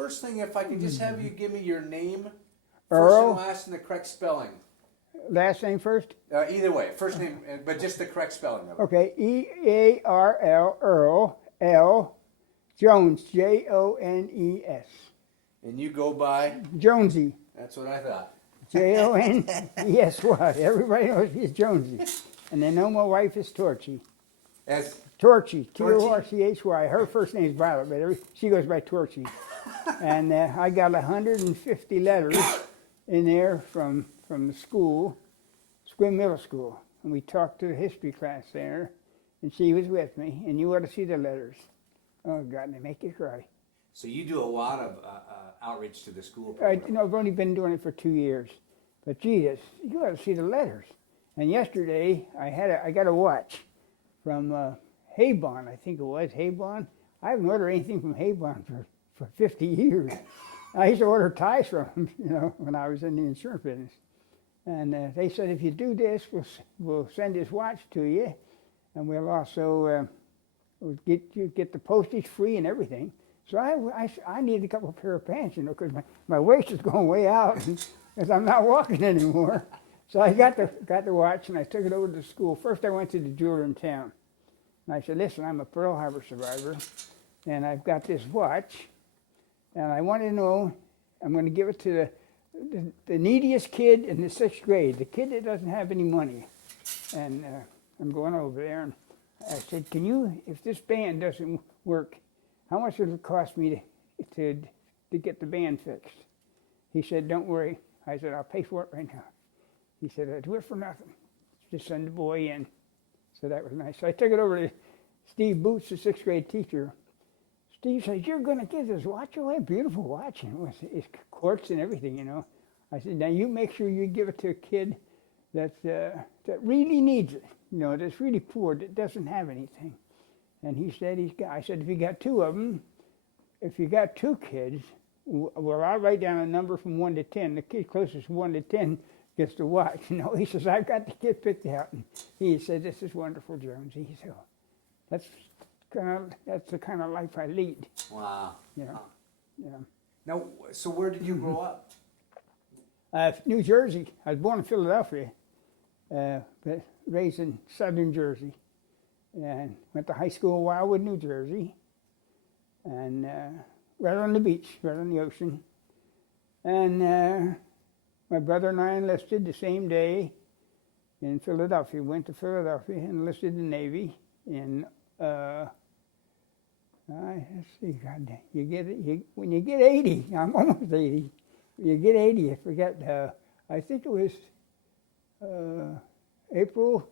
first thing, if I could just have you give me your name, Earl. first and last, and the correct spelling. Last name first? Either way, first name, but just the correct spelling of it. Okay, E-A-R-L, Earl, L, Jones, J-O-N-E-S. And you go by? Jonesy. That's what I thought. J-O-N-E-S-Y. Everybody knows he's Jonesy. And they know my wife is Torchy. As Torchy, T-O-R-C-H-Y. Her first name is Violet, but she goes by Torchy. And I got 150 letters in there from the school, Squim Middle School. And we talked to the history class there, and she was with me, and you ought to see the letters. Oh, God, they make you cry. So you do a lot of outreach to the school I've program. only been doing it for 2 years. But, Jesus, you ought to see the letters. And yesterday, I got a watch from Habon, I think it was, Habon. I haven't ordered anything from Habon for 50 years. I used to order ties from them, when I was in the insurance business. And they said, if you do this, we'll send this watch to you, and we'll also get the postage free and everything. So I needed a couple of pair of pants, because my waist is going way out, because I'm not walking anymore. So I got the watch, and I took it over to the school. First, I went to the jeweler in town, and I said, listen, I'm a Pearl Harbor survivor, and I've got this watch, and I want to know, I'm going to give it to the neediest kid in the 6th grade, the kid that doesn't have any money. And I'm going over there, and I said, can you, if this band doesn't work, how much will it cost me to get the band fixed? He said, don't worry. I said, I'll pay for it right now. He said, I'll do it for nothing. Just send the boy in. So that was nice. So I took it over to Steve Boots, the 6th grade teacher. Steve says, you're going to give this watch away? Beautiful watch. And it's quartz and everything, I said, now you make sure you give it to a kid that really needs it, that's really poor, that doesn't have anything. And he said, I said, if you got 2 of them, if you got 2 kids, well, I'll write down a number from 1 to 10. The kid closest 1 to 10 gets the watch. He says, I've got the kid picked out. And he said, this is wonderful, Jonesy. He said, that's the kind of life I lead. Wow. Yeah. Now, so where did you grow up? New Jersey. I was born in Philadelphia, but raised in southern Jersey. And went to high school in Wildwood, New Jersey. And right on the beach, right on the ocean. And my brother and I enlisted the same day in Philadelphia. Went to Philadelphia, enlisted in the Navy in let's see, God, when you get 80, I'm almost 80. When you get 80, I forget, I think it was April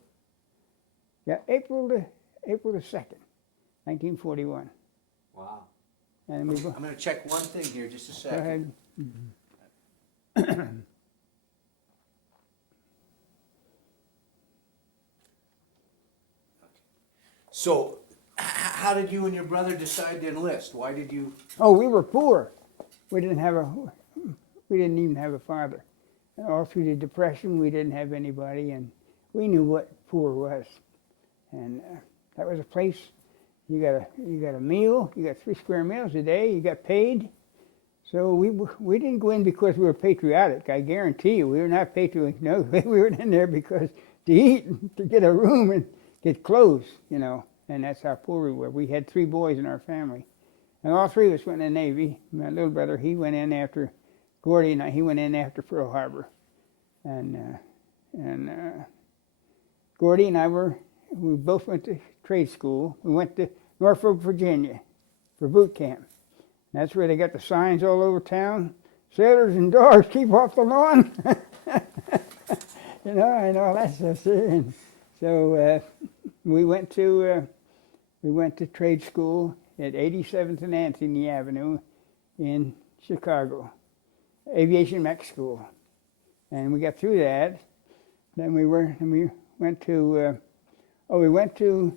the 2nd, 1941. Wow. And I'm going to check one thing here, just a Go second. ahead. So, how did you and your brother decide to enlist? Why did you? Oh, we were poor. We didn't even have a father. And all through the Depression, we didn't have anybody, and we knew what poor was. And that was a place. You got a meal. You got 3 square meals a day. You got paid. So we didn't go in because we were patriotic. I guarantee you, we were not patriotic. No, we were in there because to eat, to get a room, and get clothes. And that's how poor we were. We had 3 boys in our family, and all 3 of us went in the Navy. My little brother, he went in after Gordy, and he went in after Pearl Harbor, and Gordy and I we both went to trade school. We went to Norfolk, Virginia, for boot camp. That's where they got the signs all over town. Sailors and dogs, keep off the lawn. And all that stuff. And so we went to trade school at 87th and Anthony Avenue in Chicago, aviation mech school, and we got through that. Then we went to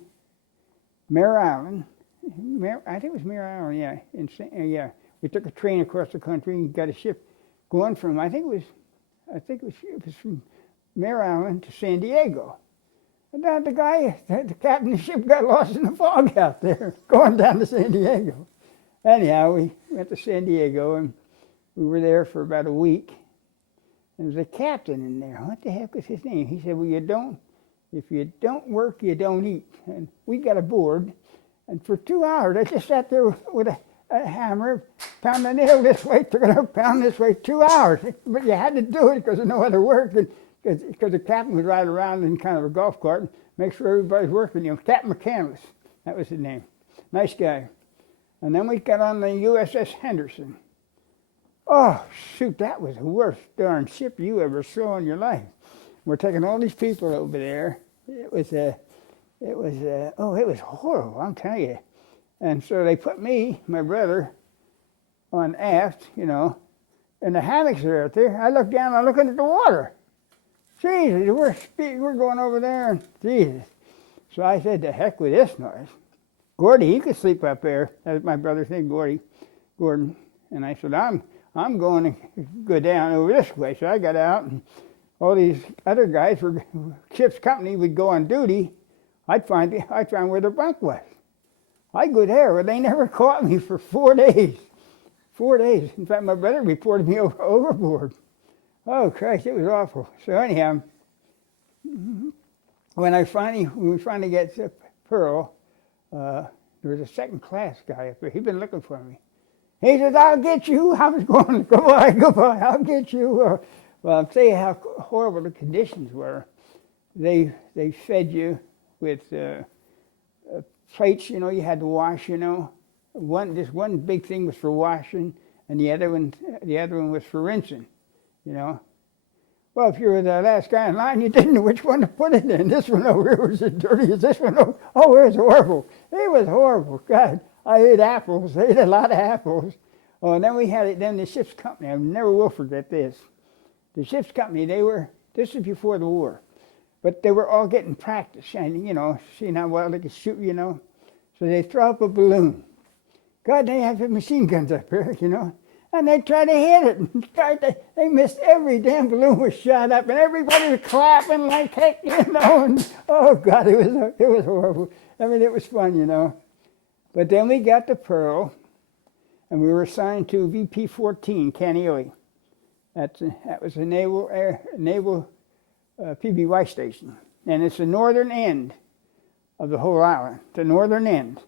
Mare Island. I think it was Mare Island, yeah. Yeah, we took a train across the country and got a ship going from it was from Mare Island to San Diego. And then the captain of the ship got lost in the fog out there, going down to San Diego. Anyhow, went to San Diego, and we were there for about a week. And there's a captain in there. What the heck was his name? He said, well, if you don't work, you don't eat. And we got aboard, and for 2 hours, I just sat there with a hammer, pound a nail this way, took it up, pound this way, 2 hours. But you had to do it because of no other work, because the captain would ride around in kind of a golf cart and make sure everybody's working. Captain McCandless, that was his name. Nice guy. And then we got on the USS Henderson. Oh, shoot, that was the worst darn ship you ever saw in your life. We're taking all these people over there. It was horrible, I'm telling you. And so they put me, my brother, on aft, and the hammocks are out there. I look down, I'm looking at the water. Jesus, we're going over there, and Jesus. So I said, to heck with this noise. Gordy, he could sleep up there. That was my brother's name, Gordon. And I said, I'm going to go down over this way. So I got out, and all these other guys were ship's company would go on duty. I'd find where their bunk was. I'd go there, but they never caught me for 4 days. 4 days. In fact, my brother reported me overboard. Oh Christ, it was awful. So anyhow, when we finally get to Pearl, there was a second class guy up there. He'd been looking for me. He says, I'll get you. I was going, goodbye, I'll get you. Well, I'll tell you how horrible the conditions were. They fed you with plates, you had to wash, one big thing was for washing, and the other one was for rinsing, Well, if you were the last guy in line, you didn't know which one to put it in. This one over here was as dirty as this one. Oh, it was horrible. It was horrible. God, I ate apples. I ate a lot of apples. Oh, and then we had it. Then the ship's company. I never will forget this. The ship's company. This was before the war, but they were all getting practice and seeing how well they could shoot. So they throw up a balloon. God, they have machine guns up here, And they tried to hit it. They missed every damn balloon was shot up, and everybody was clapping like heck, And oh God, it was horrible. I mean, it was fun, But then we got to Pearl, and we were assigned to VP-14 Kaneohe. That was a naval PBY station, and it's the northern end of the whole island, the northern end.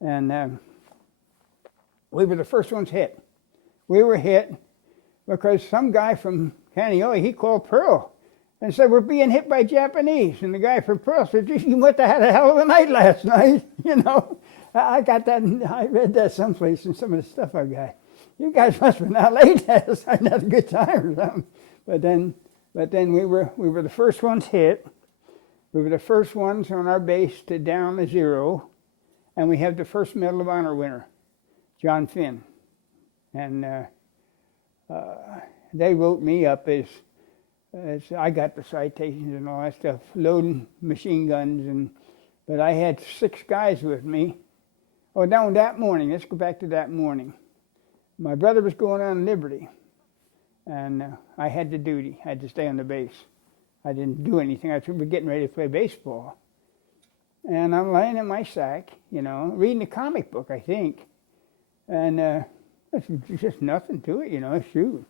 And we were the first ones hit. We were hit because some guy from Kaneohe, he called Pearl and said, we're being hit by Japanese. And the guy from Pearl said, you must have had a hell of a night last night, I got that, I read that someplace in some of the stuff I got. You guys must have not laid that. I had a good time or something. But then we were the first ones hit. We were the first ones on our base to down to zero. And we have the first Medal of Honor winner, John Finn. And they wrote me up as I got the citations and all that stuff, loading machine guns. But I had 6 guys with me. Oh, down that morning, let's go back to that morning. My brother was going on Liberty, and I had the duty. I had to stay on the base. I didn't do anything. I was getting ready to play baseball. And I'm laying in my sack, reading a comic book, I think. And there's just nothing to it, shoot.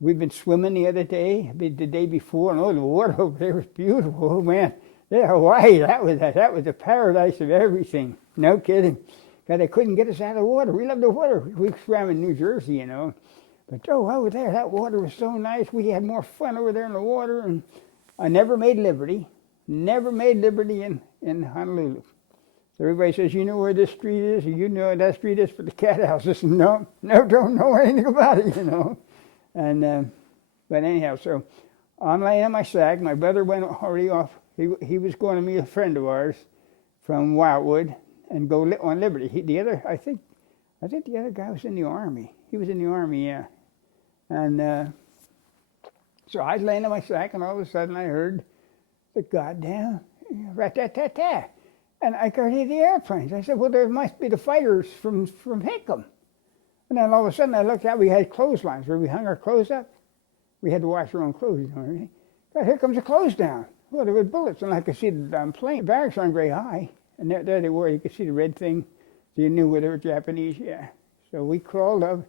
We've been swimming the other day, the day before, and the water over there was beautiful. Oh, man, Hawaii, that was a paradise of everything. No kidding. God, they couldn't get us out of the water. We loved the water. We swam in New Jersey, But over there, that water was so nice. We had more fun over there in the water. And I never made Liberty. Never made Liberty in Honolulu. So everybody says, you know where this street is? Or you know that street is for the cat houses. No, don't know anything about it, And but anyhow, so I'm laying in my sack. My brother went already off. He was going to meet a friend of ours from Wildwood and go on Liberty. I think the other guy was in the Army. He was in the Army, yeah. And so I was laying in my sack, and all of a sudden I heard the goddamn rat-tat-tat-tat. And I could hear the airplanes. I said, well, there must be the fighters from Hickam. And then all of a sudden I looked out, we had clotheslines where we hung our clothes up. We had to wash our own clothes, God, here comes the clothes down. Well, there were bullets, and I could see the plane. The barracks aren't very high. And there they were. You could see the red thing. So you knew where they were Japanese, yeah. So we crawled on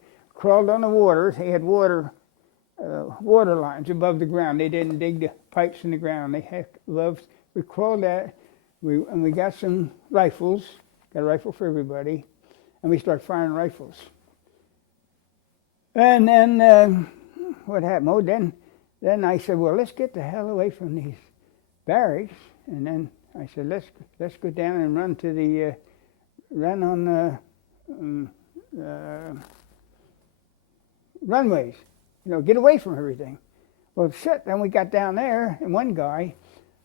the water. They had water lines above the ground. They didn't dig the pipes in the ground. They had we crawled that. We got some rifles. Got a rifle for everybody, and we started firing rifles. And then what happened? Oh, then I said, well, let's get the hell away from these barracks. And then I said, let's go down and run to the run on the runways. Get away from everything. Well, shit. Then we got down there, and one guy,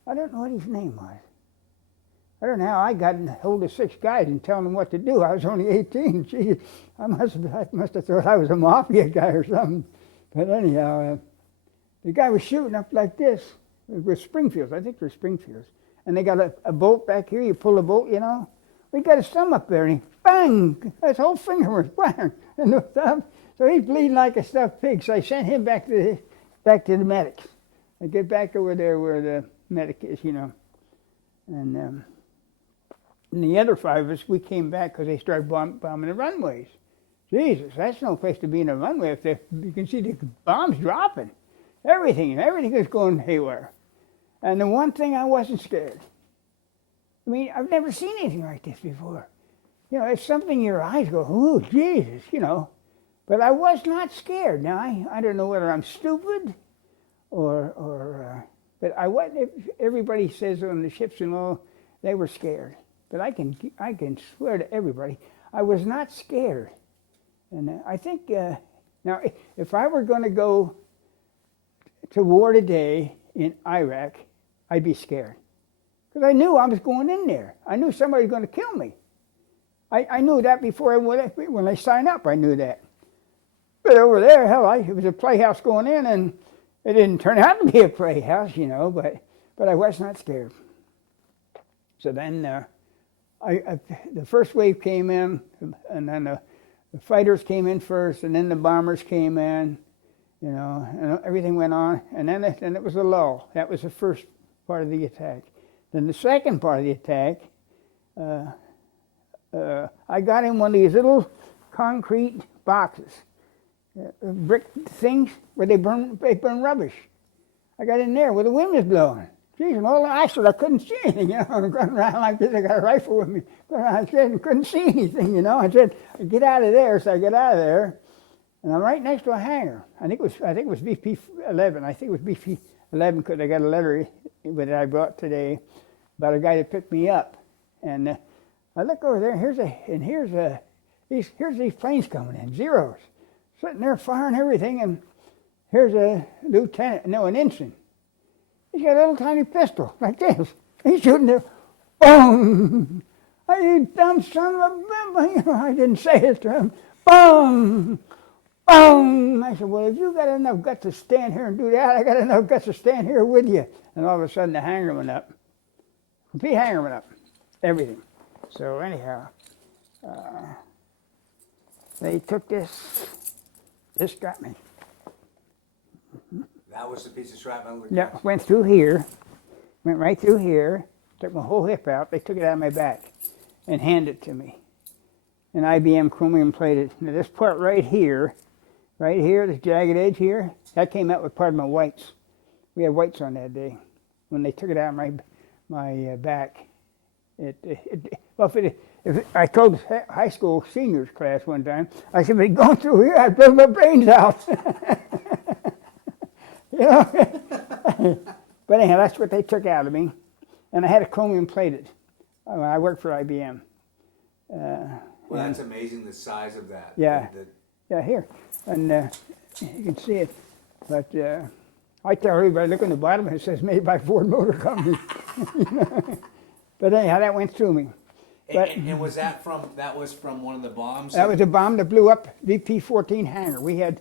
I don't know what his name was. I don't know how I got hold of 6 guys and telling them what to do. I was only 18. Gee, I must have thought I was a mafia guy or something. But anyhow, the guy was shooting up like this. It was Springfields. I think they're Springfields. And they got a bolt back here. You pull the bolt, We got his thumb up there, and he, bang! His whole finger was bang! And the thumb. So he's bleeding like a stuffed pig. So I sent him back to the medics. I get back over there where the medic is, And the other 5 of us, we came back because they started bombing the runways. Jesus, that's no place to be in a runway if you can see the bombs dropping. Everything is going haywire. And the one thing, I wasn't scared. I mean, I've never seen anything like this before. It's something your eyes go, oh, Jesus, But I was not scared. Now, I don't know whether I'm stupid but I wasn't. Everybody says on the ships and all, they were scared. But I can swear to everybody, I was not scared. And I think, now, if I were going to go to war today in Iraq, I'd be scared. Because I knew I was going in there. I knew somebody was going to kill me. I knew that before when I signed up, I knew that. But over there, hell, it was a playhouse going in, and it didn't turn out to be a playhouse, but I was not scared. So then the first wave came in, and then the fighters came in first, and then the bombers came in, and everything went on. And then it was a lull. That was the first part of the attack. Then the second part of the attack, I got in one of these little concrete boxes, brick things where they burn rubbish. I got in there where the wind was blowing. Geez, and all I said I couldn't see anything, I'm going around like this. I got a rifle with me. I said, couldn't see anything, I said, get out of there. So I get out of there, and I'm right next to a hangar. I think it was VP-11. I think it was VP-11 because I got a letter that I brought today about a guy that picked me up. And I look over there, and here's these planes coming in, Zeros, sitting there firing everything, and here's a an ensign. He's got a little tiny pistol like this. He's shooting there. Boom! You dumb son of a bitch. I didn't say it to him. Boom! Boom! I said, well, if you got enough guts to stand here and do that, I got enough guts to stand here with you. And all of a sudden, the hangar went up. Complete hangar went up. Everything. So anyhow, they took this. This got me. That was the piece of shrapnel? Yeah, went through here, went right through here, took my whole hip out. They took it out of my back and handed it to me. An IBM chromium plated. Now this part right here, this jagged edge here, that came out with part of my whites. We had whites on that day. When they took it out of my back, if I told high school seniors class one time, I said, "But going through here, I'd blow my brains out." But anyhow, that's what they took out of me, and I had a chromium plated when I worked for IBM. Well, that's amazing, the size of that. Yeah, here, and you can see it. But I tell everybody, look on the bottom, it says made by Ford Motor Company. But anyhow, that went through me. But, and was that from one of the bombs? That was a bomb that blew up VP-14 hangar. We had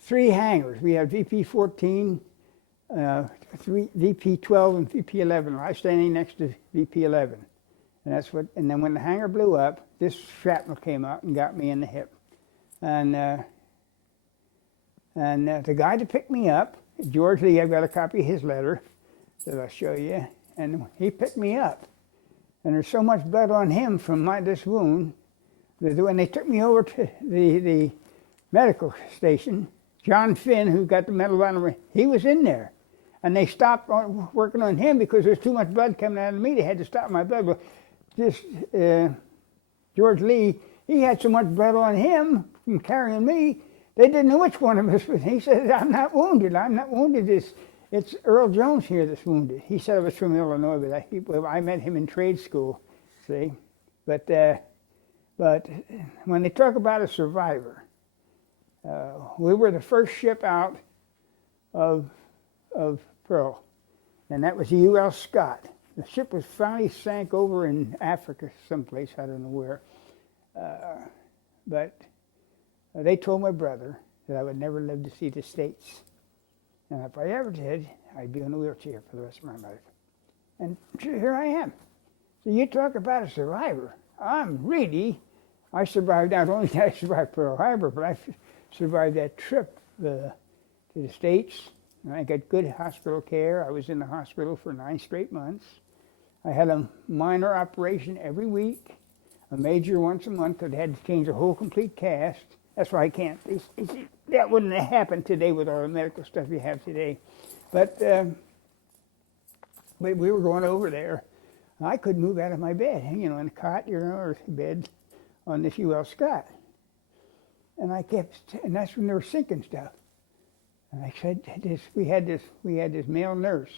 3 hangars. We had VP-14, VP-12, and VP-11. I was standing next to VP-11, and then when the hangar blew up, this shrapnel came out and got me in the hip, and the guy that picked me up, George Lee, I've got a copy of his letter that I'll show you, and he picked me up. And there's so much blood on him from this wound. When they took me over to the medical station, John Finn, who got the medal of honor, he was in there. And they stopped working on him because there's too much blood coming out of me. They had to stop my blood. Well, George Lee, he had so much blood on him from carrying me, they didn't know which one of us was. He said, I'm not wounded. I'm not wounded. It's Earl Jones here that's wounded. He said I was from Illinois, but I met him in trade school, see. But when they talk about a survivor, we were the first ship out of Pearl, and that was the U.L. Scott. The ship was finally sank over in Africa someplace, I don't know where. But they told my brother that I would never live to see the States. And if I ever did, I'd be in a wheelchair for the rest of my life. And here I am. So you talk about a survivor. I survived, not only did I survive Pearl Harbor, but I survived that trip to the States. And I got good hospital care. I was in the hospital for 9 straight months. I had a minor operation every week, a major once a month, because they had to change the whole complete cast. That's why I can't. That wouldn't have happened today with all the medical stuff you have today. But we were going over there. I couldn't move out of my bed, in a cot, or bed on this U.L. Scott. And and that's when they were sinking stuff. And I said, we had this male nurse,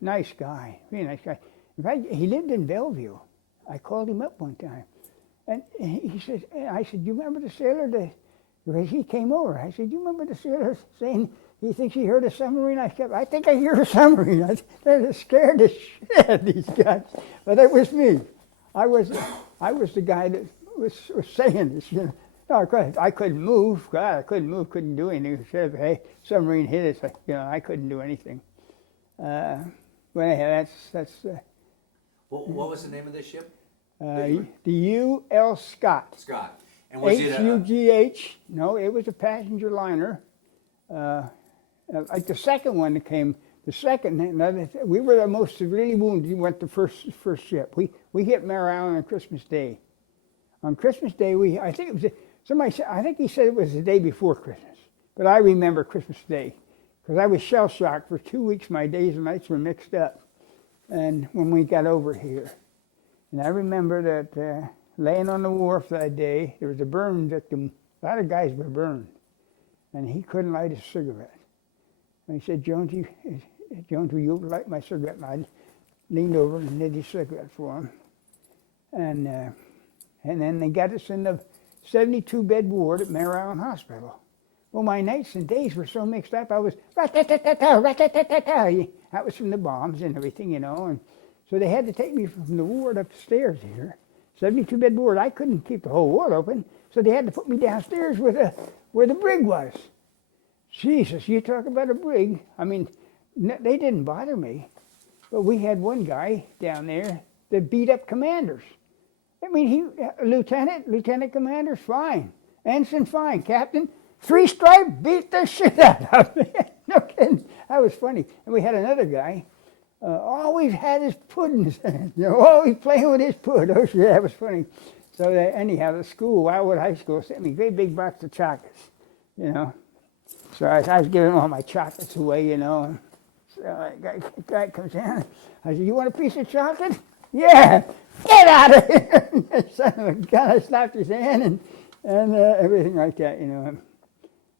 nice guy, really nice guy. In fact, he lived in Bellevue. I called him up one time. And I said, do you remember the sailor because he came over. I said, do you remember the sailor saying he thinks he heard a submarine? I think I hear a submarine. They're scared to shit, these guys. But it was me. I was the guy that was saying this, No, I couldn't move. God, I couldn't move, couldn't do anything. Said, hey, submarine hit us. I couldn't do anything. But anyhow, that's. What was the name of this ship? The U.L. Scott. Scott. And was it H-U-G-H. No, it was a passenger liner. Like the second one that came. We were the most severely wounded. We went the first ship. We hit Mare Island on Christmas Day. On Christmas Day, I think he said it was the day before Christmas, but I remember Christmas Day because I was shell shocked for 2 weeks. My days and nights were mixed up, and when we got over here, and I remember that laying on the wharf that day, there was a burn victim. A lot of guys were burned, and he couldn't light a cigarette. And he said, Jones, will you light my cigarette? And I leaned over and lit his cigarette for him, and then they got us in the 72-bed ward at Mare Island Hospital. Well, my nights and days were so mixed up, I was rat-ta-ta-ta-ta, rat-ta-ta-ta-ta. That was from the bombs and everything, and so they had to take me from the ward upstairs here, 72-bed ward. I couldn't keep the whole ward open, so they had to put me downstairs where the brig was. Jesus, you talk about a brig. I mean, they didn't bother me, but we had one guy down there that beat up commanders. I mean, lieutenant commander's fine, ensign fine, captain, 3-stripe, beat the shit out of me. No kidding. That was funny. And we had another guy, always had his puddings, always playing with his pud. Oh, shit, that was funny. So anyhow, the school, Wildwood High School, sent me a great big box of chocolates, So I was giving all my chocolates away, and so a guy comes in. I said, you want a piece of chocolate? Yeah. Get out of here! Son of a gun, I slapped his hand and everything like that,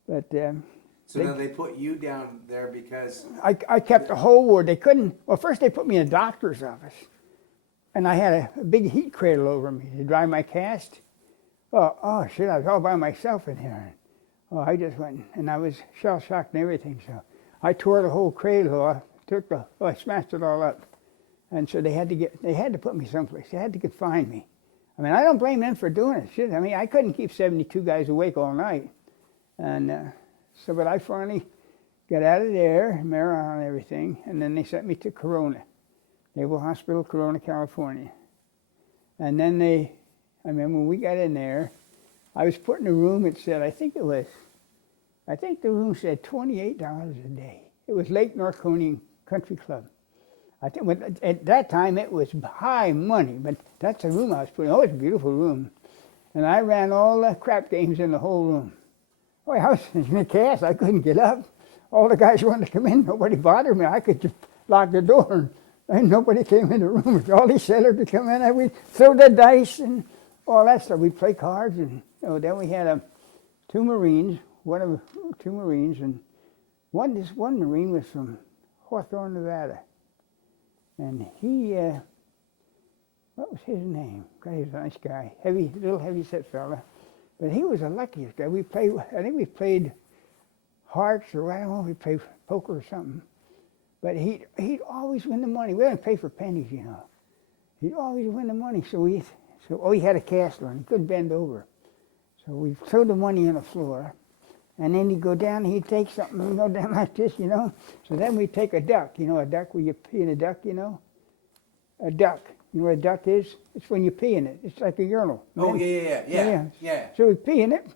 But so now they put you down there because I kept the whole ward. They couldn't. Well, first they put me in a doctor's office, and I had a big heat cradle over me to dry my cast. Oh shit! I was all by myself in here. I just went and I was shell shocked and everything. So I tore the whole cradle off. I smashed it all up. And so they had to put me someplace. They had to confine me. I mean, I don't blame them for doing it. Shit, I mean, I couldn't keep 72 guys awake all night. And but I finally got out of there, Mare Island and everything, and then they sent me to Corona, Naval Hospital, Corona, California. And then I remember when we got in there, I was put in a room. It said, I think the room said $28 a day. It was Lake Norconian Country Club. I think at that time it was high money, but that's the room I was put in. Oh, it's a beautiful room. And I ran all the crap games in the whole room. Oh, I was in a cast. I couldn't get up. All the guys wanted to come in. Nobody bothered me. I could just lock the door, and nobody came in the room. All these sailors would come in, and we'd throw the dice and all that stuff. We'd play cards, and then we had two Marines, and this one Marine was from Hawthorne, Nevada, and he, what was his name? God, he was a nice guy, little heavy-set fella, but he was the luckiest guy. I think we played hearts, or I don't know, we played poker or something, but he'd always win the money. We didn't pay for pennies, you know. He'd always win the money, so he had a cast on. He couldn't bend over. So we throw the money on the floor, and then he'd go down and he'd take something and go down like this, you know. So then we'd take a duck, you know, a duck where you pee in a duck, you know. A duck. You know what a duck is? It's when you pee in it. It's like a urinal. Oh, yeah. So we'd pee in it,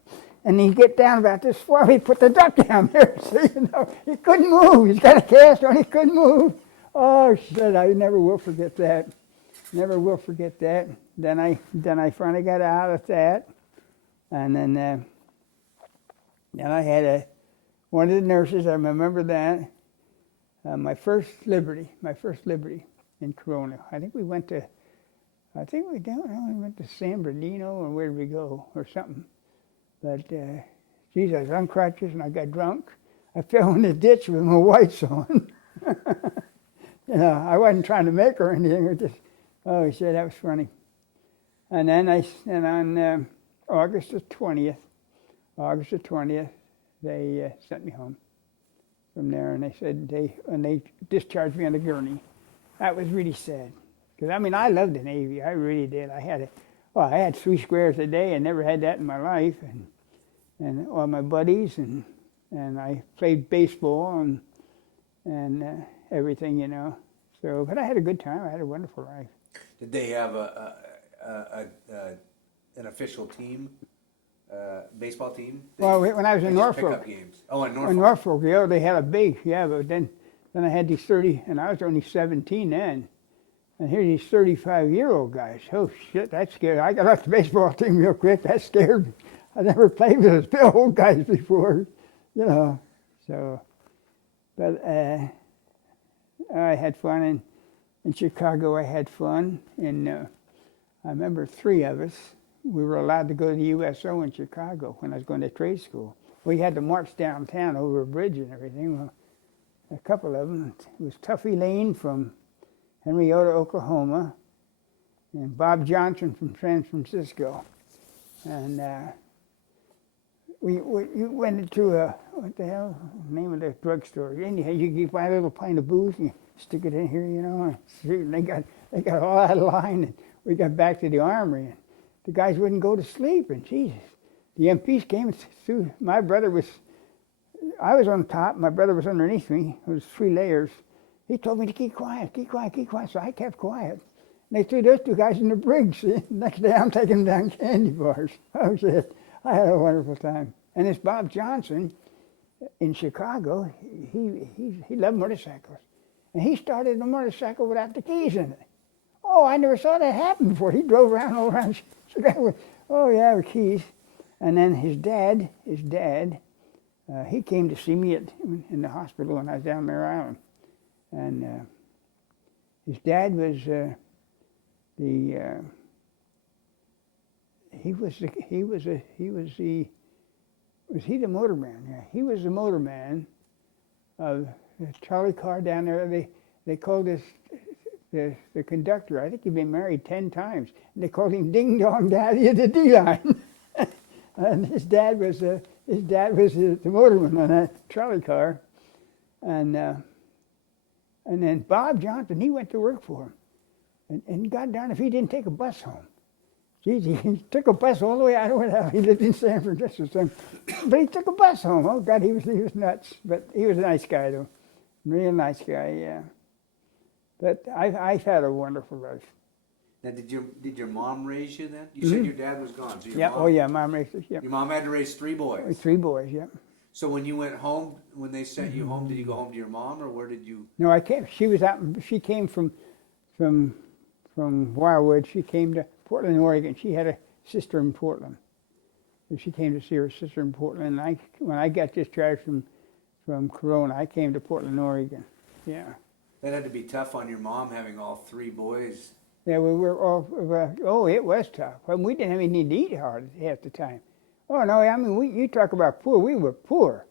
and he'd get down about this far, he'd put the duck down there. So, you know, he couldn't move. He's got a cast on, he couldn't move. Oh, shit, I never will forget that. Never will forget that. Then I finally got out of that. And then I had one of the nurses, I remember that, my first Liberty in Corona. I think we went to San Bernardino, or where did we go, or something. But, geez, I was on crutches and I got drunk. I fell in the ditch with my whites on. You know, I wasn't trying to make her anything. Oh, shit, that was funny. And then on August the 20th, they sent me home from there, and they said they discharged me on the gurney. That was really sad, because I mean I loved the Navy, I really did. I had 3 squares a day. I never had that in my life, and all my buddies, and I played baseball and everything, you know. So, but I had a good time. I had a wonderful life. Did they have an official team, baseball team? Well, when I was in Norfolk. Pickup games. Oh, in Norfolk. In Norfolk, yeah, they had a big, but then I had these 30, and I was only 17 then. And here these 35-year-old guys. Oh, shit, that scared. I got off the baseball team real quick. That scared me. I never played with those old guys before, you know. So, but I had fun in Chicago. I had fun, and I remember 3 of us. We were allowed to go to the USO in Chicago when I was going to trade school. We had to march downtown over a bridge and everything. Well, a couple of them. It was Tuffy Lane from Henrietta, Oklahoma, and Bob Johnson from San Francisco. And we went into what the hell was the name of the drugstore? Anyhow, you buy a little pint of booze and you stick it in here, you know. And they got all out of line, and we got back to the armory, and the guys wouldn't go to sleep. And Jesus, the MPs came through. I was on top. My brother was underneath me. It was 3 layers. He told me to keep quiet. So I kept quiet. And they threw those 2 guys in the brig. See? Next day, I'm taking them down candy bars. Oh, shit. I had a wonderful time. And this Bob Johnson in Chicago, he loved motorcycles. And he started a motorcycle without the keys in it. Oh, I never saw that happen before. He drove around all around Chicago with, with keys. And then his dad, he came to see me in the hospital when I was down Mare Island. And his dad was was he the motorman? Yeah, he was the motorman of the trolley car down there. They called this the conductor. I think he'd been married 10 times. And they called him Ding Dong Daddy of the D-line. And his dad was the motorman on that trolley car. And then Bob Johnson, he went to work for him. And God darn if he didn't take a bus home. Geez, he took a bus all the way out of it. He lived in San Francisco. But he took a bus home. Oh, God, he was nuts. But he was a nice guy, though. Real nice guy, yeah. But I've had a wonderful life. Now, did your mom raise you then? You said your dad was gone. So Mom raised us, yeah. Your mom had to raise 3 boys? 3 boys, yeah. So when you went home, when they sent you home, did you go home to your mom, or where did you? No, I came. She was out. She came from Wildwood. She came to Portland, Oregon. She had a sister in Portland. And she came to see her sister in Portland. And when I got discharged from Corona, I came to Portland, Oregon. Yeah. That had to be tough on your mom having all three boys. Yeah, we were all, oh, it was tough. Well, we didn't have anything to eat hard half the time. Oh, no, I mean, you talk about poor, we were poor.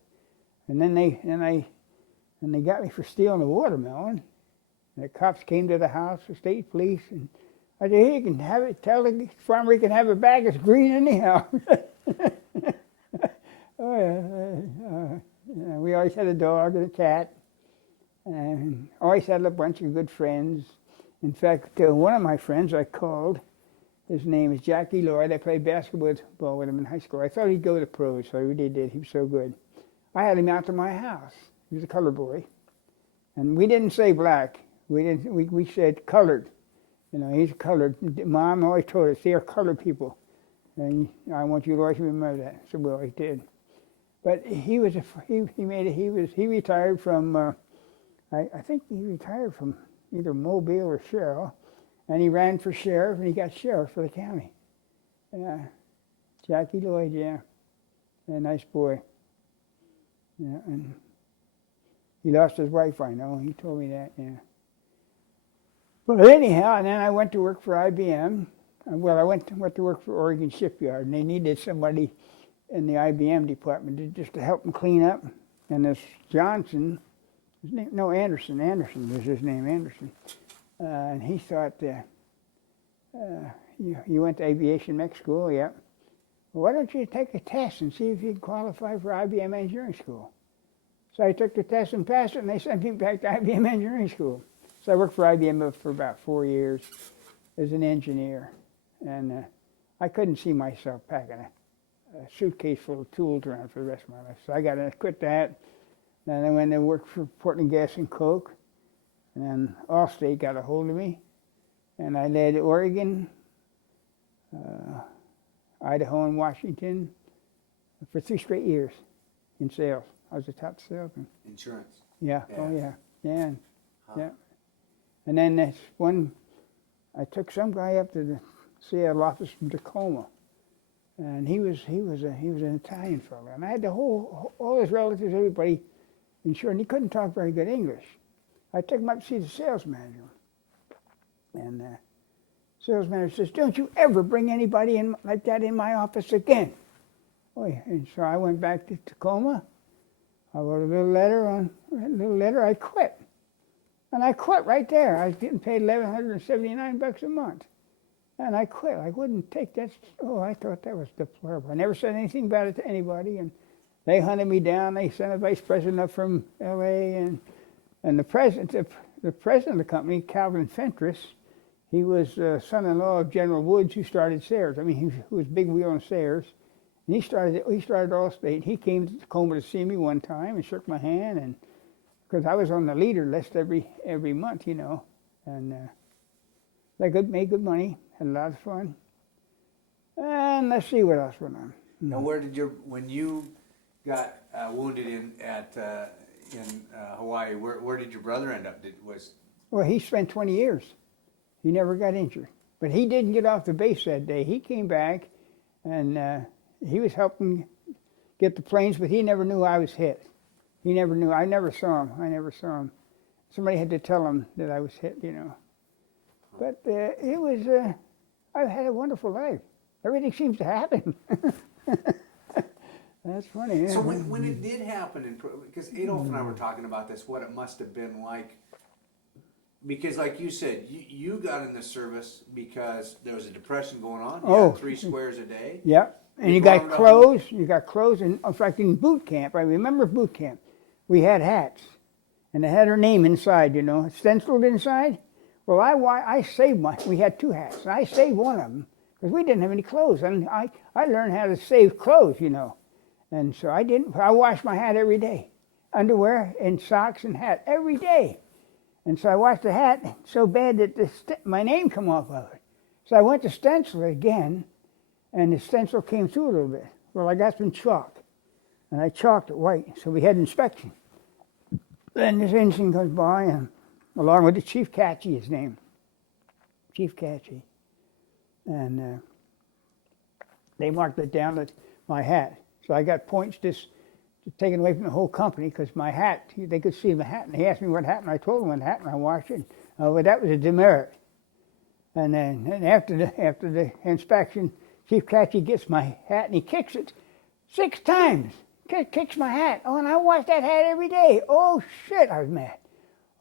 And then they got me for stealing a watermelon. And the cops came to the house, the state police, and I said, hey, you can have it, tell the farmer he can have a bag, it's green anyhow. Oh, yeah. We always had a dog and a cat, and always had a bunch of good friends. In fact, one of my friends I called, his name is Jackie Lloyd. I played basketball with him in high school. I thought he'd go to the pros, so I really did. He was so good. I had him out to my house. He was a colored boy. And we didn't say black. We said colored. You know, he's colored. Mom always told us, they are colored people. And I want you to always remember that. So we always did. But he retired from, I think he retired from either Mobile or Sherrill. And he ran for sheriff, and he got sheriff for the county. Jackie Lloyd, yeah. A nice boy. Yeah, and he lost his wife, I know. He told me that, yeah. But anyhow, and then I went to work for IBM. Well, I went to work for Oregon Shipyard, and they needed somebody in the IBM department just to help them clean up. And this Johnson, Anderson was his name, Anderson. And he thought, you went to aviation mech school, yeah. Well, why don't you take a test and see if you can qualify for IBM engineering school? So I took the test and passed it, and they sent me back to IBM engineering school. So I worked for IBM for about 4 years as an engineer. And I couldn't see myself packing a suitcase full of tools around for the rest of my life. So I got to quit that. Then I went to work for Portland Gas and Coke. And then Allstate got a hold of me. And I led Oregon, Idaho, and Washington for 3 straight years in sales. I was the top salesman. Insurance. Yeah. Oh, yeah. Yeah. Huh. Yeah. And then this one, I took some guy up to the Seattle office from Tacoma, and he was an Italian fellow, and I had all his relatives, everybody insured, and he couldn't talk very good English. I took him up to see the sales manager, and the sales manager says, "Don't you ever bring anybody in like that in my office again." Oh, yeah. And so I went back to Tacoma. I wrote a little letter. I quit. And I quit right there. I was getting paid $1,179 a month. And I quit. I wouldn't take that. Oh, I thought that was deplorable. I never said anything about it to anybody. And they hunted me down. They sent a vice president up from L.A. And the president of the company, Calvin Fentress, he was son-in-law of General Woods, who started Sayers. I mean, he was big wheel on Sayers. And he started Allstate. He came to Tacoma to see me one time and shook my hand, and because I was on the leader list every month, you know, and they made good money, had a lot of fun. And let's see what else went on. Now, when you got wounded in Hawaii, where did your brother end up? Well, he spent 20 years. He never got injured, but he didn't get off the base that day. He came back, and he was helping get the planes, but he never knew I was hit. He never knew. I never saw him. Somebody had to tell him that I was hit, you know. But it was, I've had a wonderful life. Everything seems to happen. That's funny. Yeah. So when it did happen, because Adolf and I were talking about this, what it must have been like, because like you said, you got in the service because there was a depression going on. You had 3 squares a day. Yeah. And you got clothes. And in fact, in boot camp, I remember boot camp, we had hats, and they had her name inside, you know, stenciled inside. Well, I saved we had 2 hats, and I saved one of them because we didn't have any clothes, and I learned how to save clothes, you know, and so I washed my hat every day, underwear and socks and hat every day, and so I washed the hat so bad that my name come off of it. So I went to stencil it again, and the stencil came through a little bit. Well, I got some chalk, and I chalked it white, so we had inspection. Then this ensign comes by, and along with the Chief Catchy, his name, Chief Catchy, and they marked it down to my hat. So I got points just taken away from the whole company because my hat, they could see the hat, and they asked me what happened. I told them what happened. I washed it. Well, that was a demerit. And then after the inspection, Chief Catchy gets my hat and he kicks it 6 times. Kicks my hat. Oh, and I wash that hat every day. Oh shit, I was mad.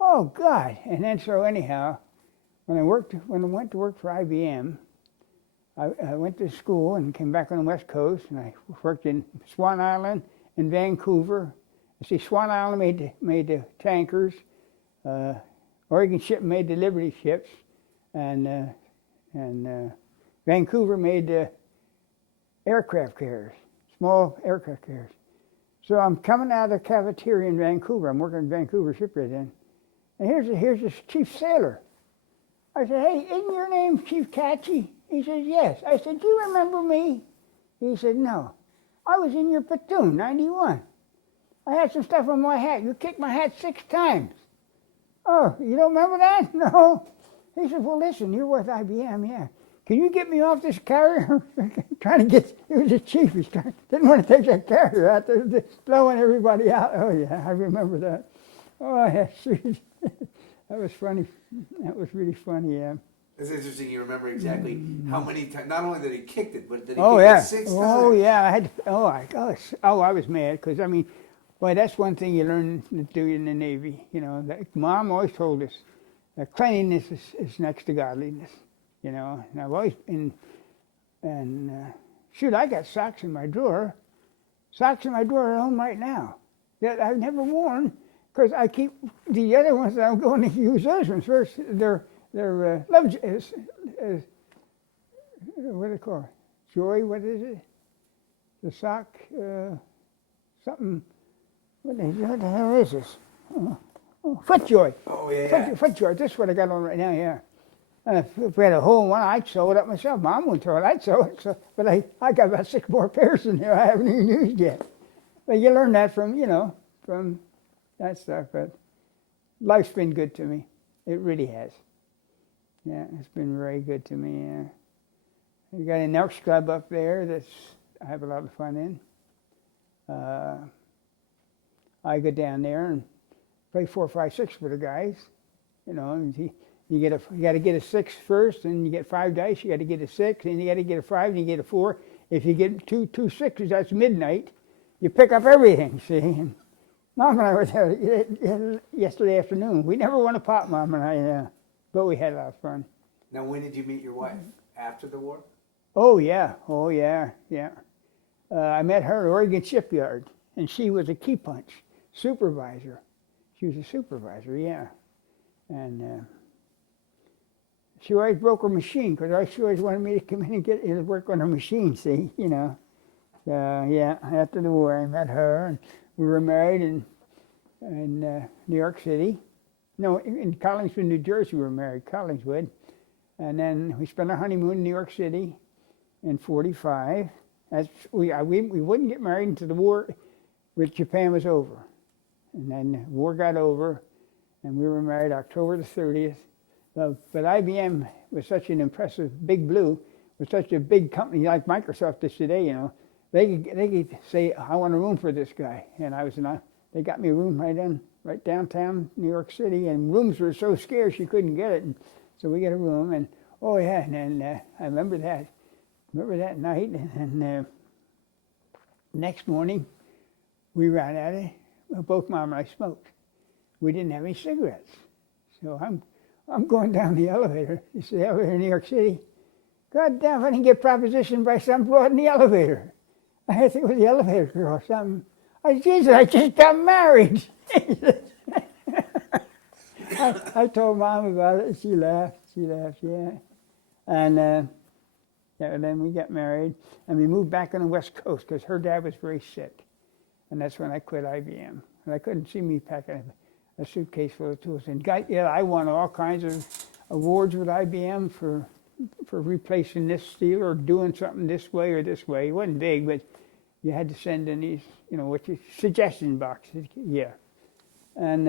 Oh God. And then so anyhow, when I went to work for IBM, I went to school and came back on the West Coast, and I worked in Swan Island and Vancouver. See, Swan Island made the tankers. Oregon Ship made the Liberty ships, and Vancouver made the aircraft carriers, small aircraft carriers. So I'm coming out of the cafeteria in Vancouver. I'm working in Vancouver shipyard then, and here's this chief sailor. I said, "Hey, isn't your name Chief Catchy?" He said, "Yes." I said, "Do you remember me?" He said, "No. I was in your platoon, 91. I had some stuff on my hat. You kicked my hat 6 times." "Oh, you don't remember that?" "No." He said, "Well, listen, you're with IBM, yeah. Can you get me off this carrier?" Trying to get, he was the chief. Didn't want to take that carrier out there, blowing everybody out. Oh, yeah, I remember that. Oh, yeah, sweet. That was funny. That was really funny, yeah. It's interesting. You remember exactly how many times. Not only that he kicked it, but that he Oh, kicked yeah. it 6 times. Oh, yeah. I had. I was mad because I mean, boy, that's one thing you learn to do in the Navy. You know, Mom always told us that cleanliness is next to godliness. You know, and I've always been. And shoot, I got socks in my drawer. Socks in my drawer at home right now that I've never worn because I keep the other ones that I'm going to use those ones first. They're love. What do they call it? Joy. What is it? The sock. Something. What the hell is this? Foot joy. Oh yeah. Foot joy. This is what I got on right now. Yeah. If we had a hole in one, I'd sew it up myself. Mom wouldn't throw it. I'd sew it. So, but I got about 6 more pairs in there I haven't even used yet. But you learn that from that stuff. But life's been good to me. It really has. Yeah, it's been very good to me. Yeah. We got an Elks Club up there that's I have a lot of fun in. I go down there and play 4, 5, 6 with the guys. You know, and you got to get a 6 first, and you get 5 dice. You got to get a 6, and you got to get a 5, and you get a 4. If you get two 6s, that's midnight. You pick up everything. See, and Mom and I were there yesterday afternoon. We never won a pot, Mom and I, but we had a lot of fun. Now, when did you meet your wife? After the war? Oh yeah. I met her at Oregon Shipyard, and she was a key punch supervisor. She was a supervisor, yeah, and. She always broke her machine because she always wanted me to come in and get work on her machine. See, you know. So yeah, after the war, I met her, and we were married in New York City. No, in Collingswood, New Jersey, we were married. Collingswood, and then we spent our honeymoon in New York City in '45. We wouldn't get married until the war with Japan was over, and then the war got over, and we were married October the 30th. But IBM was such an impressive, Big Blue, was such a big company like Microsoft is today, you know. They could say, "I want a room for this guy," and they got me a room right downtown New York City, and rooms were so scarce you couldn't get it, and so we got a room, and oh yeah, and then I remember that night, and next morning we ran at it. Both Mom and I smoked. We didn't have any cigarettes, so I'm going down the elevator. It's the elevator in New York City. God damn, if I didn't get propositioned by some broad in the elevator. I think it was the elevator girl or something. I said, "Jesus, I just got married." I told Mom about it. She laughed, yeah. And then we got married. And we moved back on the West Coast because her dad was very sick. And that's when I quit IBM. And I couldn't see me packing a suitcase full of tools. And I won all kinds of awards with IBM for replacing this steel or doing something this way or this way. It wasn't big, but you had to send in these, suggestion boxes. Yeah. And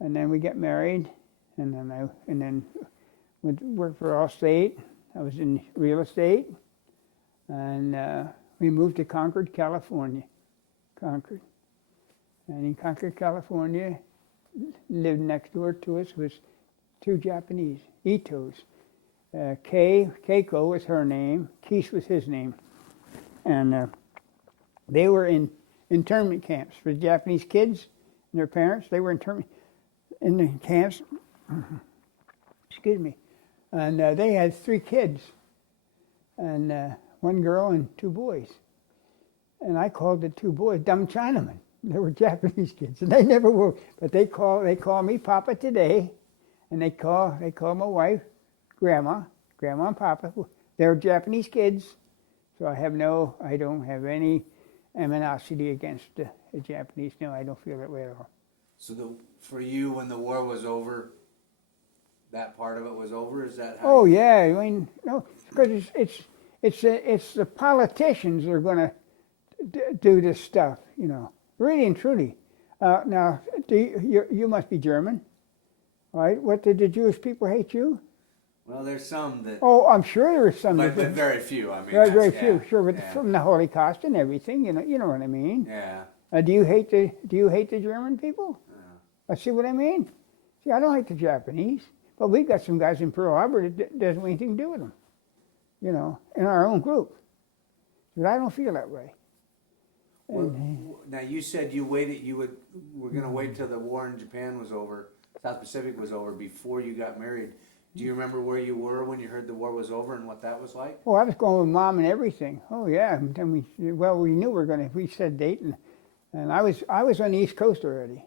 then we got married, and then went to work for Allstate. I was in real estate, and we moved to Concord, California. Concord. And in Concord, California, lived next door to us was two Japanese, Itos. Keiko was her name, Keith was his name. And they were in internment camps for Japanese kids and their parents. They were in the camps, excuse me. And they had 3 kids, and 1 girl and 2 boys. And I called the 2 boys dumb Chinamen. They were Japanese kids, and they never were. But they call me Papa today, and they call my wife Grandma and Papa. They're Japanese kids, so I don't have any animosity against the Japanese. No, I don't feel that way at all. So for you, when the war was over, that part of it was over. Is that how? Oh yeah, I mean no, because it's the politicians that are going to do this stuff, you know. Really and truly. Now, you must be German, right? What, did the Jewish people hate you? Well, there's some that. Oh, I'm sure there was some. But very few. I mean, very few, sure. But from the Holocaust and everything, you know what I mean. Yeah. Do you hate the German people? Yeah. See what I mean? See, I don't hate the Japanese, but we've got some guys in Pearl Harbor that doesn't have anything to do with them, you know, in our own group. But I don't feel that way. Well, now you said you waited. We're going to wait till the war in Japan was over, South Pacific was over, before you got married. Do you remember where you were when you heard the war was over and what that was like? Oh, I was going with Mom and everything. Oh yeah, and then we knew we were going to. We said date, and I was on the East Coast already,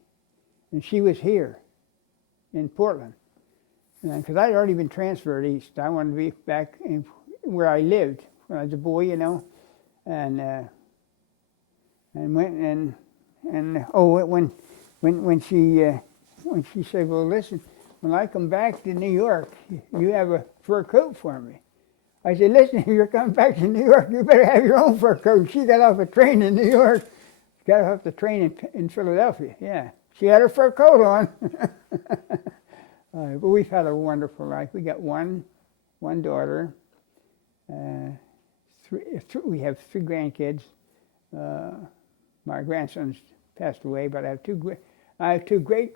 and she was here, in Portland, because I'd already been transferred east. I wanted to be back in where I lived when I was a boy, you know, and went and when she said, well, listen, when I come back to New York, you have a fur coat for me. I said, listen, if you're coming back to New York, you better have your own fur coat. She got off a train in New York. She got off the train in Philadelphia, yeah. She had her fur coat on. But we've had a wonderful life. We got one daughter. We have 3 grandkids. My grandson's passed away, but I have 2 great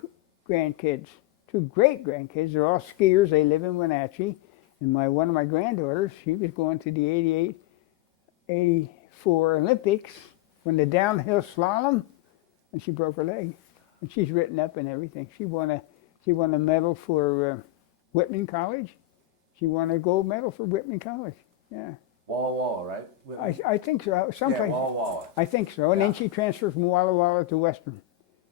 grandkids. 2 great grandkids. They're all skiers. They live in Wenatchee. And one of my granddaughters, she was going to the 84 Olympics when the downhill slalom, and she broke her leg. And she's written up and everything. She won a medal for Whitman College. She won a gold medal for Whitman College. Yeah. Walla Walla, right? I think so. Someplace. Yeah, Walla Walla. I think so. And then she transferred from Walla Walla to Western.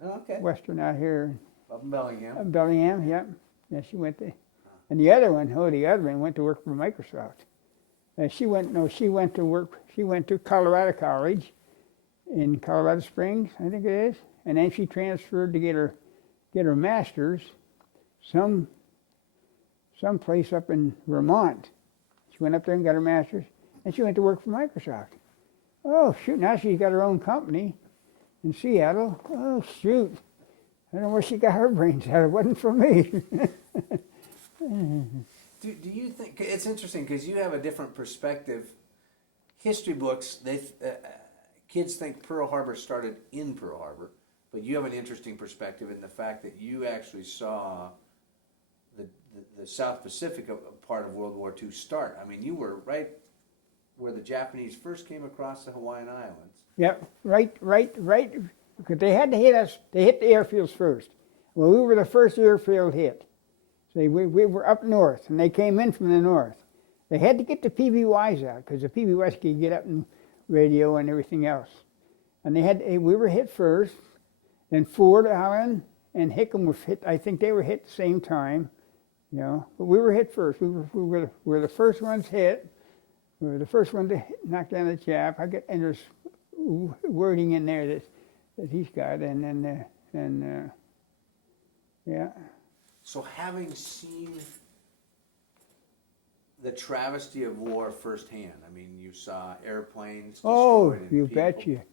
Oh, okay. Western out here. Up in Bellingham. Bellingham, yeah. Yeah, she went there. And the other one went to work for Microsoft. She went to Colorado College in Colorado Springs, I think it is. And then she transferred to get her master's someplace up in Vermont. She went up there and got her master's, and she went to work for Microsoft. Oh, shoot, now she's got her own company in Seattle. Oh, shoot. I don't know where she got her brains out. It wasn't for me. Do you think, it's interesting because you have a different perspective. History books, kids think Pearl Harbor started in Pearl Harbor, but you have an interesting perspective in the fact that you actually saw the South Pacific part of World War II start. I mean, you were right where the Japanese first came across the Hawaiian Islands. Yep, right. Because they had to hit us. They hit the airfields first. Well, we were the first airfield hit. So we were up north, and they came in from the north. They had to get the PBYs out, because the PBYs could get up in radio and everything else. And we were hit first. Then Ford Island and Hickam were hit. I think they were hit at the same time. You know, but we were hit first. We were the first ones hit. We were the first one to knock down the Jap. And there's wording in there that he's got, yeah. So having seen the travesty of war firsthand, I mean, you saw airplanes destroyed. Oh, and you people. betcha.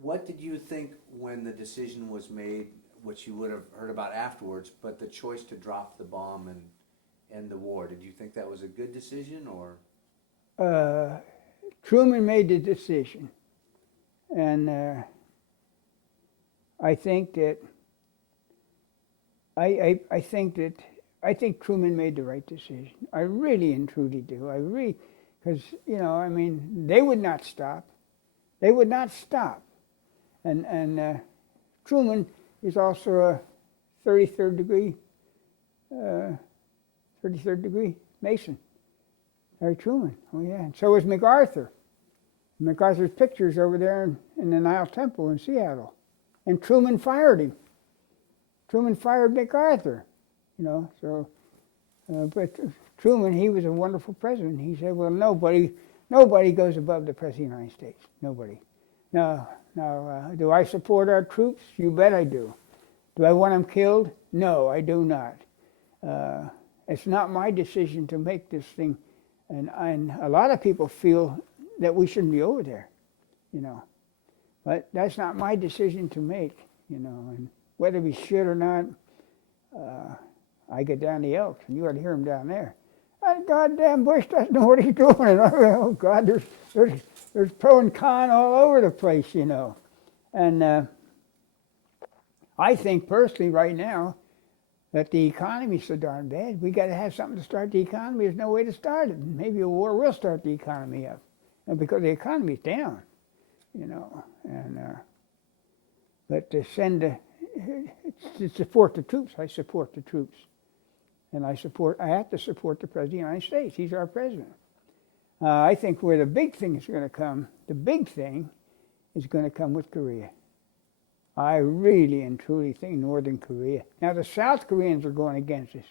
What did you think when the decision was made, which you would have heard about afterwards, but the choice to drop the bomb and end the war? Did you think that was a good decision, or? Truman made the decision, and I think Truman made the right decision. I really and truly do. Because I mean, they would not stop. They would not stop, and Truman is also a 33rd degree Mason. Harry Truman. Oh yeah, and so is MacArthur. MacArthur's pictures over there in the Nile Temple in Seattle. And Truman fired him. Truman fired MacArthur. But Truman, he was a wonderful president. He said, well, nobody goes above the President of the United States. Nobody. Now, do I support our troops? You bet I do. Do I want them killed? No, I do not. It's not my decision to make this thing. And a lot of people feel that we shouldn't be over there, But that's not my decision to make, And whether we should or not, I get down the Elks, and you ought to hear him down there. That goddamn Bush doesn't know what he's doing. And oh God, there's pro and con all over the place, And I think personally, right now, that the economy's so darn bad. We got to have something to start the economy. There's no way to start it. Maybe a war will start the economy up, and because the economy's down, And but to to support the troops, I support the troops, and I have to support the President of the United States. He's our president. I think where the big thing is going to come, with Korea. I really and truly think Northern Korea. Now the South Koreans are going against us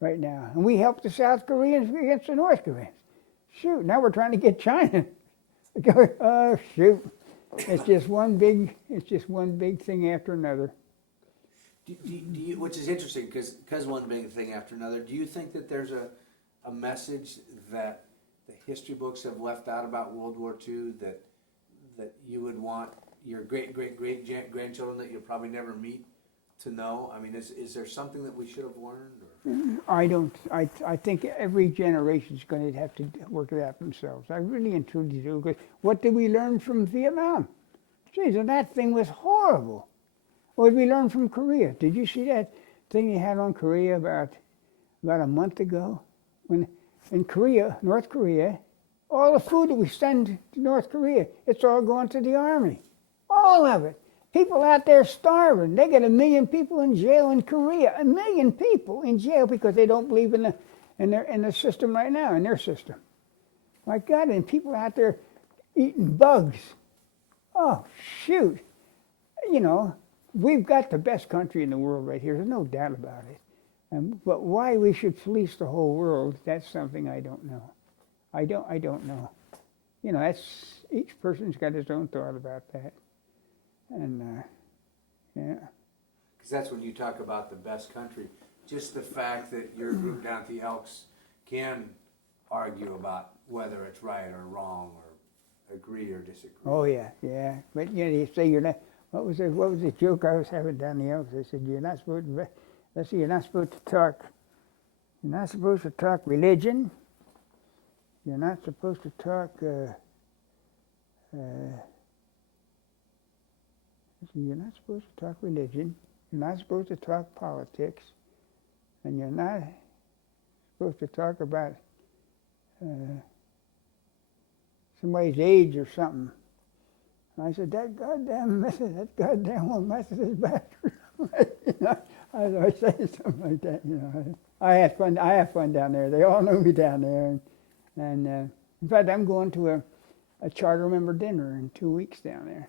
right now, and we help the South Koreans against the North Koreans. Shoot, now we're trying to get China. Oh shoot! It's just one big thing after another. Do you, which is interesting because one big thing after another. Do you think that there's a message that the history books have left out about World War II that you would want your great grandchildren that you'll probably never meet to know? I mean, is there something that we should have learned? Or? I don't. I think every generation is going to have to work it out themselves. I really and truly do. Because what did we learn from Vietnam? Jeez, and that thing was horrible. What did we learn from Korea? Did you see that thing they had on Korea about a month ago? When in Korea, North Korea, all the food that we send to North Korea, it's all going to the army. All of it. People out there starving. They got 1 million people in jail in Korea. 1 million people in jail because they don't believe in the system right now, in their system. My God, and people out there eating bugs. Oh, shoot. We've got the best country in the world right here. There's no doubt about it. But why we should police the whole world, that's something I don't know. I don't know. That's each person's got his own thought about that. And, yeah. Because that's when you talk about the best country. Just the fact that your group down at the Elks can argue about whether it's right or wrong or agree or disagree. Oh, yeah. But, you say you're not... What was the joke I was having down the Elks? They said, you're not supposed to talk religion. You're not supposed to talk... You're not supposed to talk religion. You're not supposed to talk politics. And you're not supposed to talk about somebody's age or something. And I said, that goddamn one Methodist bastard. I say something like that, I have fun down there. They all know me down there. And in fact, I'm going to a charter member dinner in 2 weeks down there.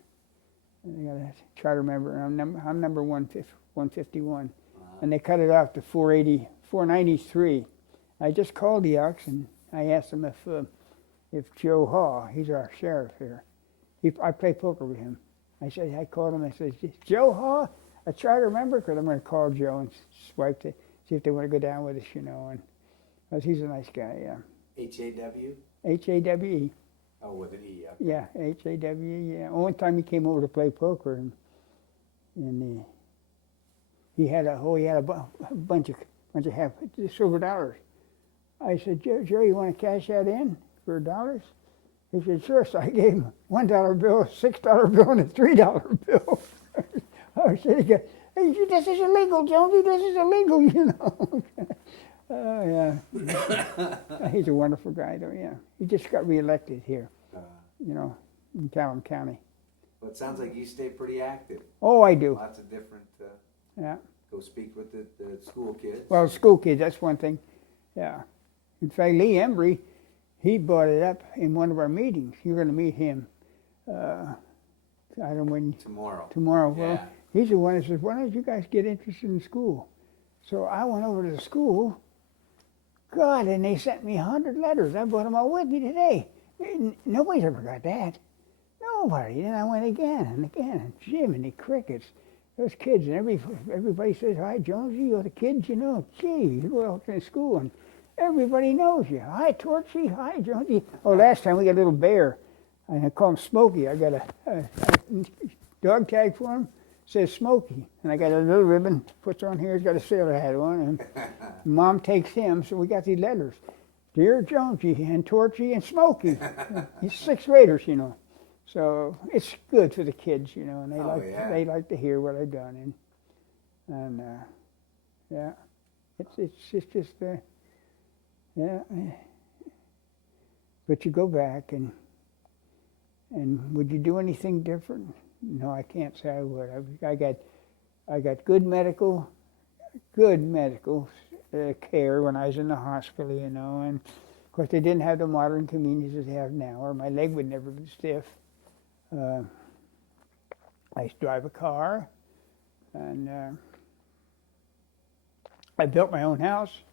I got a charter member, and I'm number 151. And they cut it off to 493. I just called the Elks, and I asked them if Joe Hall, he's our sheriff here, I play poker with him. I called him, I said, is Joe Hall a charter member? Because I'm going to call Joe and swipe to see if they want to go down with us, and because he's a nice guy, yeah. H-A-W? H-A-W-E. Oh, with an E, okay. Yeah, H-A-W-E, yeah. One time he came over to play poker, and he had a bunch of half silver dollars. I said, Joe, you want to cash that in for dollars? He said, sure. So I gave him a $1 bill, a $6 bill, and a $3 bill. I said, he said, this is illegal, Jonesy. This is illegal, you know. Oh, yeah. He's a wonderful guy, though, yeah. He just got reelected here, you know, in Calhoun County. Well, it sounds like you stay pretty active. Oh, I do. Lots of different, Yeah. go speak with the school kids. Well, school kids, that's one thing. Yeah. In fact, Lee Embry, he brought it up in one of our meetings. You're going to meet him. I don't know when. Tomorrow. Tomorrow. Yeah. Well, he's the one that says, why don't you guys get interested in school? So I went over to the school. God, and they sent me 100 letters. I brought them all with me today. Nobody's ever got that. Nobody. Then I went again and again. Jiminy crickets. Those kids, and everybody says, hi, Jonesy, you're the kids, you know. Gee, you go out to school, and everybody knows you. Hi, Torchy. Hi, Jonesy. Oh, last time we got a little bear. I call him Smokey. I got a dog tag for him. Says Smokey. And I got a little ribbon, puts on here. He's got a sailor hat on. And Mom takes him, so we got these letters. Dear Jonesy and Torchy and Smokey. He's 6th graders, you know. So it's good for the kids, you know, and they like to hear what I've done, and yeah, it's just yeah. But you go back and would you do anything different? No, I can't say I would. I got good medical care when I was in the hospital, you know, and of course they didn't have the modern conveniences they have now, or my leg would never be stiff. I used to drive a car, and I built my own house,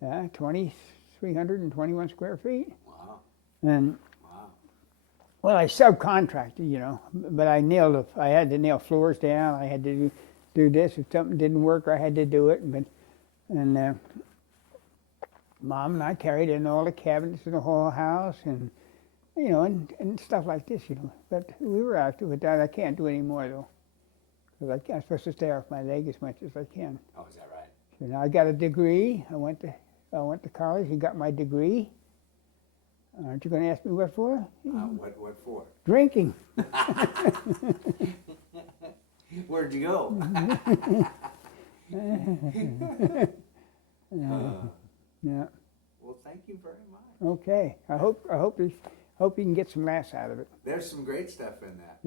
2,321 square feet. Wow. And Wow. well, I subcontracted, you know, but I had to nail floors down. I had to do this. If something didn't work, I had to do it. And Mom and I carried in all the cabinets in the whole house, and you know, and stuff like this, you know. But we were active with that. I can't do any more, though, because I'm supposed to stay off my leg as much as I can. Oh, is that right? So now I got a degree. I went to college and got my degree. Aren't you going to ask me what for? What for? Drinking. Where'd you go? Yeah. Well, thank you very much. Okay. I hope you can get some laughs out of it. There's some great stuff in that.